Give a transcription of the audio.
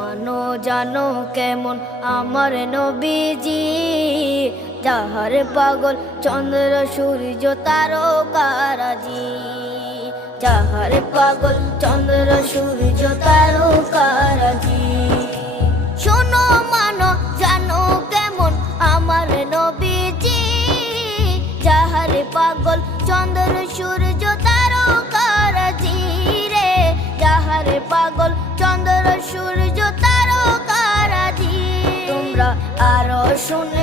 মানো জানো কেমন আমার নবীজি, যাহার পাগল চন্দ্র সূর্য তারকারাজি, যাহার পাগল চন্দ্র সূর্য তারকারাজি। শোনো মানো জানো কেমন আমার নবীজি, যাহার পাগল চন্দ্র সূর্য তারকারাজি রে, যাহার পাগল চন্দ্র সূর্য তারকারাজি। তোমরা আরো শুনে